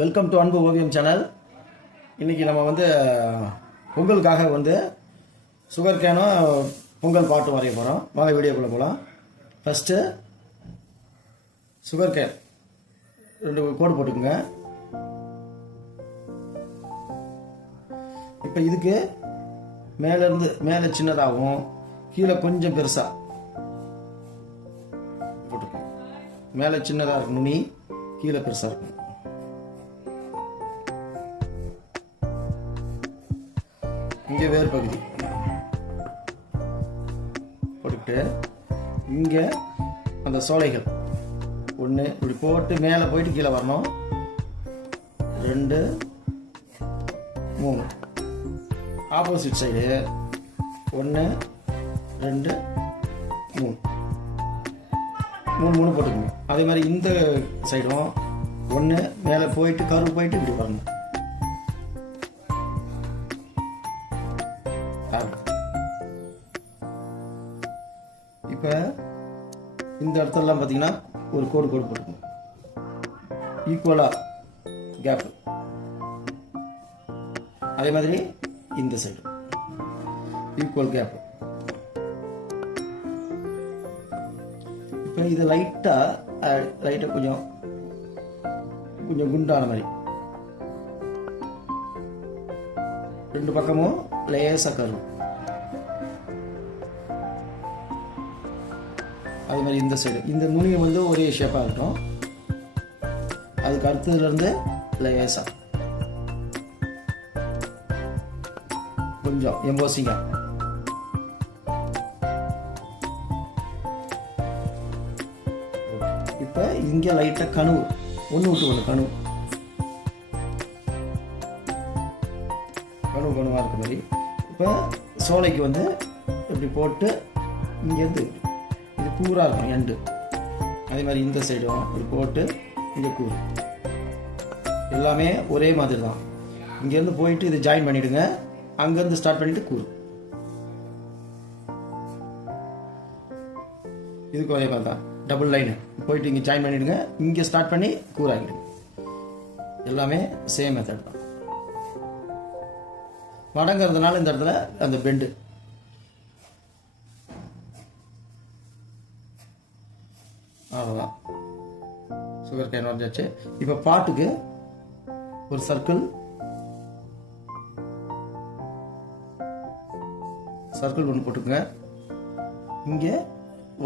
Welcome to அன்பு ஓவியம் channel. இன்றைக்கி நம்ம பொங்கலுக்காக சுகர் கேனும் பொங்கல் பாட்டும் வரைய போகிறோம். வாங்க வீடியோக்குள்ளே போகலாம். ஃபஸ்ட்டு சுகர் கேன் 2 கோடு போட்டுக்குங்க. இப்போ இதுக்கு மேலே சின்னதாகவும் கீழே கொஞ்சம் பெருசாக போட்டுக்கோங்க. மேலே சின்னதாக இருக்கும் நுனி, கீழே பெருசாக இருக்கும். இங்கே வேறு பகுதி போட்டுக்கிட்டு இங்கே அந்த சோலைகள் 1 இப்படி போட்டு மேலே போயிட்டு கீழே வரணும். 2 3 ஆப்போசிட் சைடு 1 2 3 போட்டுக்கோங்க. அதே மாதிரி இந்த சைடும் 1 மேலே போயிட்டு கரு போயிட்டு இப்படி வரணும். இப்போ இந்த இடத்துலலாம் பார்த்தீங்கன்னா ஒரு கோடு போட்டுக்கணும். ஈக்குவலாக கேப். அதே மாதிரி இந்த சைடு ஈக்குவல் கேப். இப்போ இது லைட்டாக கொஞ்சம் குண்டான மாதிரி 2 பக்கமும் லேசாக கரு. அதே மாதிரி இந்த சைடு இந்த நுனியை ஒரே ஷேப்பாக இருக்கும். அதுக்கு அடுத்ததுலேருந்து லேசாக கொஞ்சம் எம்போசிங்க. இப்போ இங்கே லைட்டாக கனவு 1 விட்டு 1 கணுவாக இருக்க மாதிரி. இப்போ சோலைக்கு இப்படி போட்டு இங்கேருந்து இது கூராக இருக்கும் எண்டு. அதே மாதிரி இந்த சைடும் இப்படி போட்டு இங்கே கூறு. எல்லாமே ஒரே மாதிரி தான். இங்கேருந்து போயிட்டு இது ஜாயின் பண்ணிவிடுங்க. அங்கேருந்து ஸ்டார்ட் பண்ணிவிட்டு கூறு. இதுக்கு ஒரே மாதிரி தான். டபுள் லைனு போயிட்டு இங்கே ஜாயின் பண்ணிவிடுங்க. இங்கே ஸ்டார்ட் பண்ணி கூறாகிடுங்க. எல்லாமே சேம் மெத்தட் தான். மடங்கிறதுனால இந்த இடத்துல அந்த பெண்டு. அவ்வளோதான். சுகர் கேன் வரைஞ்சாச்சு. இப்போ பாட்டுக்கு ஒரு சர்க்கிள் ஒன்று போட்டுக்குங்க. இங்கே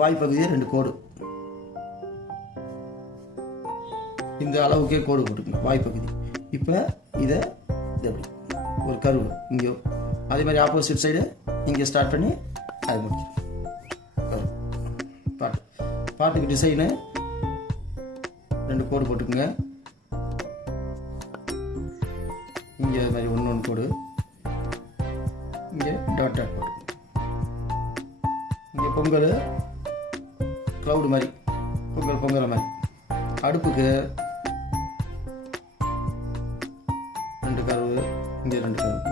வாய்ப்பகுதியை 2 கோடு இந்த அளவுக்கே கோடு போட்டுக்குங்க வாய்ப்பகுதி. இப்போ இதை எப்படி ஒரு கருவு இங்கே. அதே மாதிரி ஆப்போசிட் சைடு இங்கே ஸ்டார்ட் பண்ணி அது முடிச்சு பாட்டுக்கு டிசைனு 2 கோடு போட்டுக்குங்க. இங்கே அது மாதிரி 1 கோடு. இங்கே டாட் போட்டுக்குங்க. இங்கே பொங்கல் க்ளவுடு மாதிரி பொங்கல் மாதிரி. அடுப்புக்கு 2 கருவு, இங்கே 2 கருவு.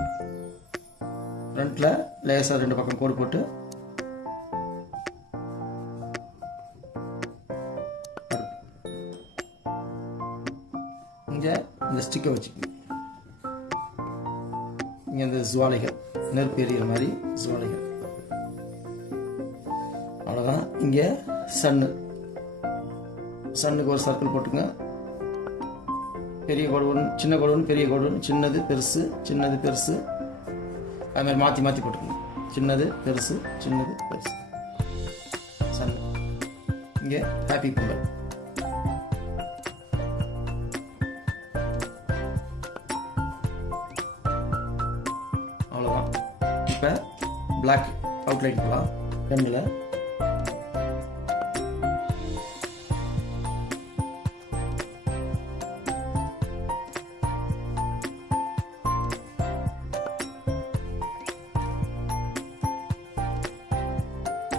ஃப்ரண்ட்டில் லேசாக 2 பக்கம் கோடு போட்டு இங்கே இந்த ஸ்டிக்கை வச்சுக்கணும். இங்கே இந்த ஜுவாலைகள் நெருப்பு எரியிற மாதிரி ஜுவாலைகள். அவ்வளோதான். இங்கே சன்னுக்கு ஒரு சர்க்கிள் போட்டுங்க. பெரிய கோடு 1, சின்ன கோடு 1, பெரிய கோடு 1, சின்னது பெருசு அது மாதிரி மாற்றி போட்டுக்கணும். சின்னது பெருசு சன். இங்கே ஹாப்பி பொங்கல். அவ்வளோதான். இப்போ பிளாக் அவுட்லைன் போகலாம். பெண்ணில்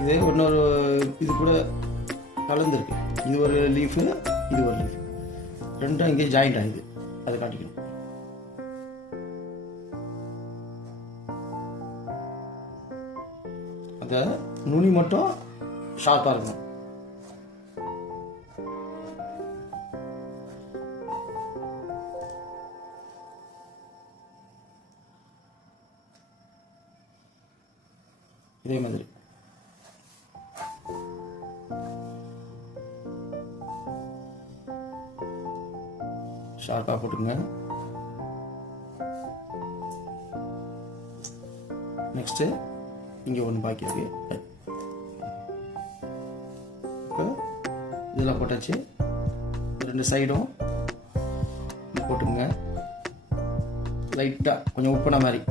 இது இன்னொரு இது கூட கலந்துருக்கு. இது ஒரு லீஃபு, இது ஒரு லீஃப். 2 இங்கே ஜாயிண்ட் ஆகுது. அதை காட்டிக்கணும். அந்த நுனி மட்டும் ஷார்ப்பாக இருக்கணும். இதே மாதிரி ஷார்ப்பாக போட்டுங்க. நெக்ஸ்ட்டு இங்கே ஒன்று பாக்கி இருக்கு. இப்போ இதெல்லாம் போட்டாச்சு. 2 சைடும் போட்டுங்க. லைட்டாக கொஞ்சம் உப்புன மாதிரி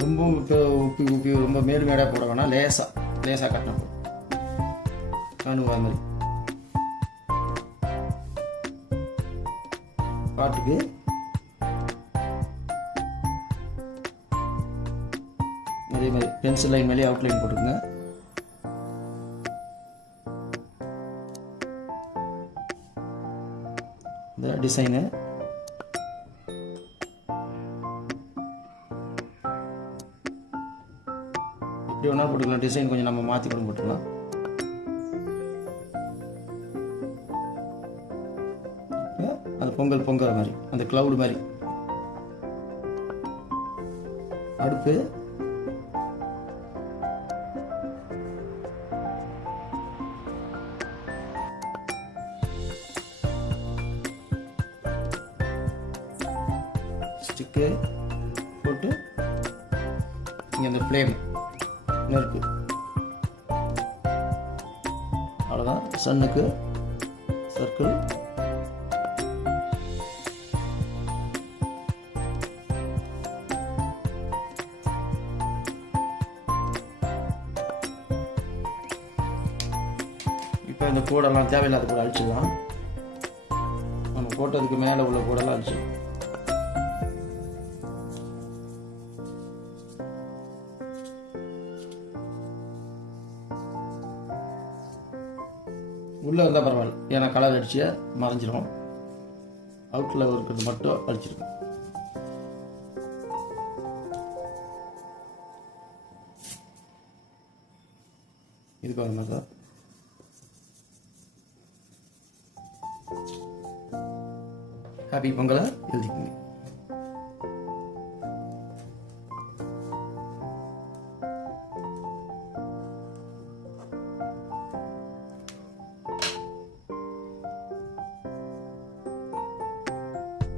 ரொம்ப உப்பி ரொம்ப மேடாக போட வேணாம். லேசாக கட்டினா போடும். கணுவா மாதிரி பாட்டுக்கு அதே மாதிரி பென்சில் லைன் மேலே அவுட்லைன் போட்டுக்கோங்க. இந்த டிசைனு எப்படி வேணாலும் போட்டுக்கலாம். டிசைன் கொஞ்சம் நம்ம மாற்றி கூட போட்டுக்கலாம். அது பொங்குற மாதிரி அந்த கிளவுட் மாதிரி. அடுப்பு ஸ்டிக்கு போட்டு இங்கே அந்த ஃப்ளேம் நெருப்பு. அவ்வளோதான். சன்னுக்கு சர்க்கிள். இப்போ இந்த கூடெல்லாம் தேவையில்லாத கூட அழிச்சிடலாம். நம்ம போட்டதுக்கு மேலே உள்ள கூடெல்லாம் அழிச்சிடலாம். உள்ளே இருந்தால் பரவாயில்ல, ஏன்னா கலர் அடிச்சு மறைஞ்சிரும். அவுட்டில் இருக்கிறது மட்டும் அடிச்சிருக்கும். இதுக்கு வர மாதிரி தான் ஹாப்பி பொங்கலை எழுதிக்கோங்க.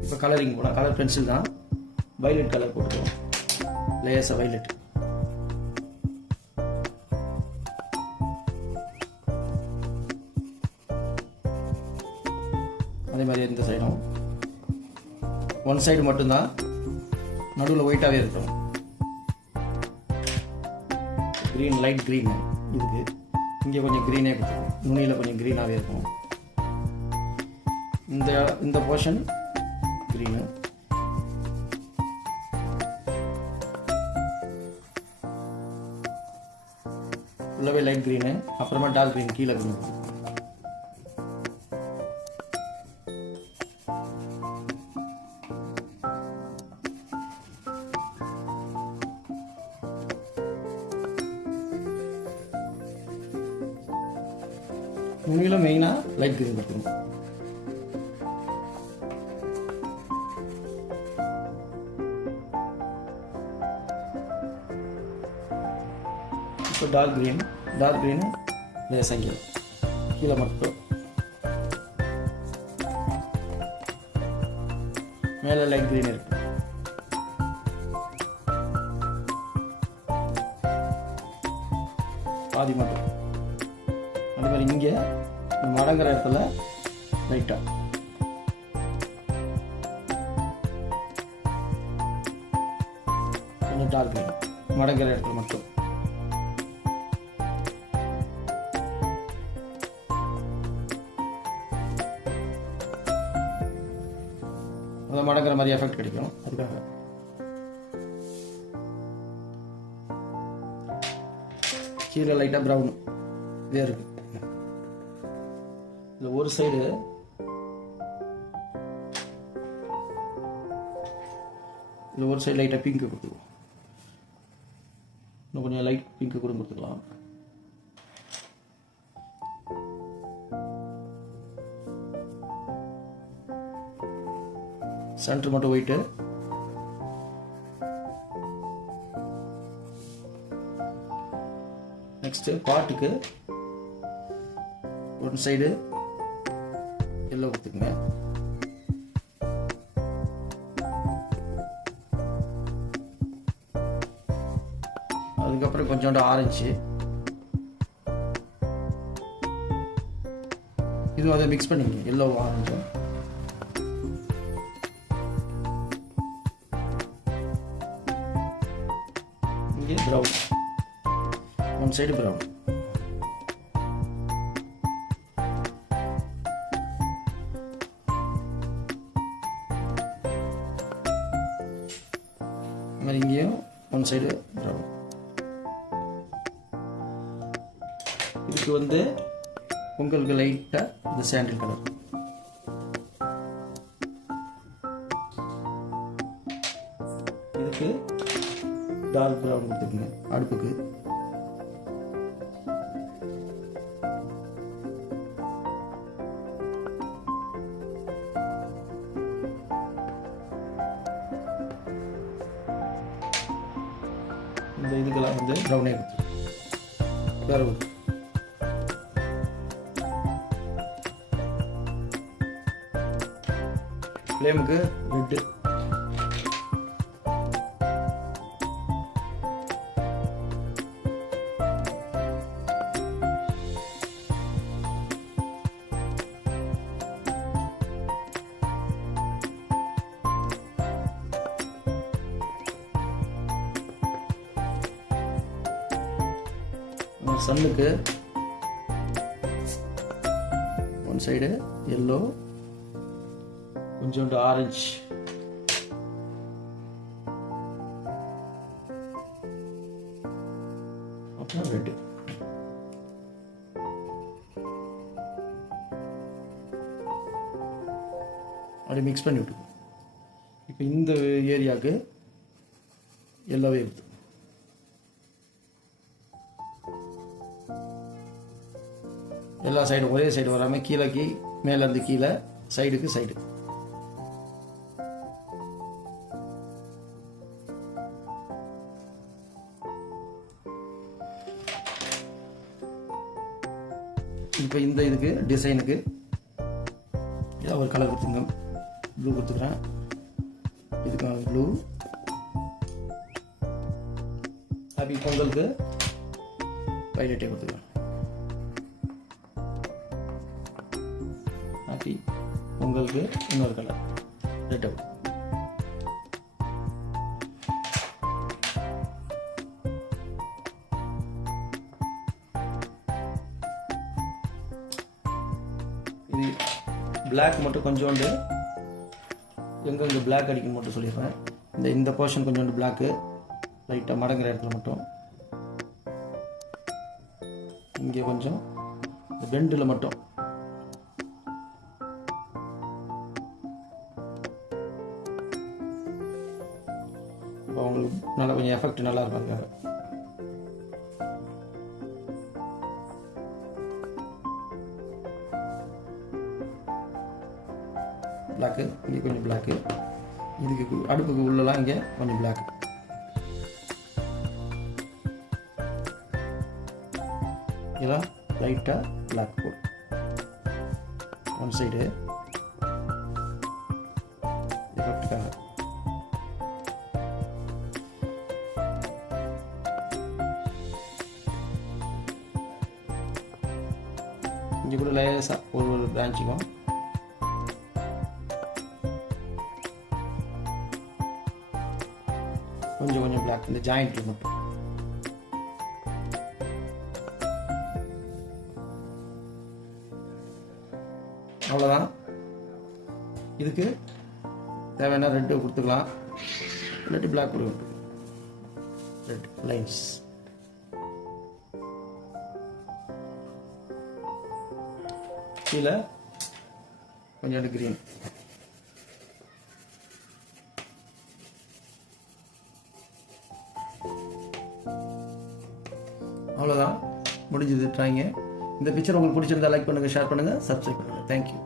இப்போ கலரிங் போகலாம். கலர் பென்சில் தான். வைலட் கலர் போட்டுக்கலாம். லேசாக வைலட். அதே மாதிரி இந்த சைடும் ஒன் சைடு மட்டும்தான் நடுவில் ஒயிட்டாகவே இருக்கும். க்ரீன், லைட் க்ரீன் இதுக்கு. இங்கே கொஞ்சம் க்ரீனே கொடுத்துருக்கும். நுனியில் கொஞ்சம் க்ரீனாகவே இருக்கும். இந்த போர்ஷன் க்ரீனு. உள்ளவே லைட் க்ரீனு, அப்புறமா டார்க் க்ரீன் கீழே கொடுக்கும். நுனியில் மெயினாக லைட் க்ரீன் கொடுத்துரும். இப்போ டார்க் க்ரீனு லேசாக கீழே மட்டும். மேலே லைட் க்ரீன் இருக்கு. பாதி மட்டும். அதே மாதிரி இங்கே மடங்குற இடத்துல லைட்டாக கொஞ்சம் டார்க் க்ரீன் மடங்குற இடத்துல மட்டும். அதை மடங்குற மாதிரி எஃபெக்ட் கிடைக்கும். அதுக்காக கீழே லைட்டாக ப்ரௌன் இதே இருக்கு. இதில் ஒரு சைடு லைட்டாக பிங்க் கொடுத்துருவோம். இன்னும் கொஞ்சம் லைட் பிங்க் கூட கொடுத்துக்கலாம். சென்டர் மட்டும் ஒயிட்டு. நெக்ஸ்ட்டு பாட்டுக்கு ஒரு சைடு எல்லோ கொடுத்துக்குங்க. அதுக்கப்புறம் கொஞ்சோண்டு ஆரஞ்சு, இதுவும் அதை மிக்ஸ் பண்ணிக்கங்க, எல்லோ ஆரஞ்சும். இங்கே ப்ரௌன், ஒன் சைடு ப்ரௌன். மாதிரி இங்கேயும் ஒன் சைடு ப்ரௌன். இதுக்கு வந்து உங்களுக்கு லைட்டாக இந்த சாண்டில் கலர், இதுக்கு டார்க் ப்ரௌன் கொடுத்துருங்க அடுப்புக்கு. இந்த இதுக்கெல்லாம் வந்து ப்ரௌனே கொடுத்து வேறு ஃப்ளேமுக்கு ரெட்டு. சன்னுக்கு ஒன் சைடு எல்லோ, கொஞ்சோண்டு ஆரஞ்சு, அப்புறம் ரெட்டு. அப்படி மிக்ஸ் பண்ணி விட்டு இப்போ இந்த ஏரியாவுக்கு எல்லோவே இருக்குது. எல்லா சைடும் ஒரே சைடு வராமல் கீழே மேலேருந்து கீழே, சைடுக்கு சைடு. இப்போ இந்த இதுக்கு டிசைனுக்கு ஏதாவது ஒரு கலர் கொடுத்துங்க. ப்ளூ கொடுத்துக்கிறேன். இதுக்கு ப்ளூ. ஹாப்பி பொங்கலுக்கு வைலட்டே கொடுத்துக்கிறேன். ஹாப்பி பொங்கலுக்கு இன்னொரு கலர் ரெட் அவுட். இது பிளாக் மட்டும் கொஞ்சோண்டு எங்கே பிளாக் அடிக்கணும் மட்டும் சொல்லிடுறேன். இந்த போர்ஷன் கொஞ்சோண்டு பிளாக்கு லைட்டாக மடங்குற இடத்துல மட்டும், இங்கே கொஞ்சம் இந்த பெண்டில் மட்டும். இப்போ உங்களுக்கு நல்லா கொஞ்சம் எஃபெக்ட் நல்லா இருக்கும். பிளாக்கு இங்கே கொஞ்சம் பிளாக்கு, இதுக்கு அடுப்புக்கு உள்ளலாம் இங்கே கொஞ்சம் பிளாக்கு. இதெல்லாம் லைட்டாக பிளாக் போடு ஒன் சைடு எஃபெக்டுக்காக. இங்கே கூட லேசாக ஒரு பிரான்ச்சுக்கும் கொஞ்சம் கொஞ்சம் பிளாக் இந்த ஜாயிண்ட்ல மட்டும். அவ்வளோதான். இதுக்கு தேவையான ரெட்டு கொடுத்துக்கலாம், இல்லாட்டி பிளாக் கூட ரெட் லைன்ஸ். கீழே கொஞ்சோண்டு கிரீன். அவ்வளோதான், முடிஞ்சது ட்ராயிங்கு. இந்த பிக்சர் உங்களுக்கு பிடிச்சிருந்தா லைக் பண்ணுங்கள், ஷேர் பண்ணுங்கள், சப்ஸ்கிரைப் பண்ணுங்கள். தேங்க்யூ.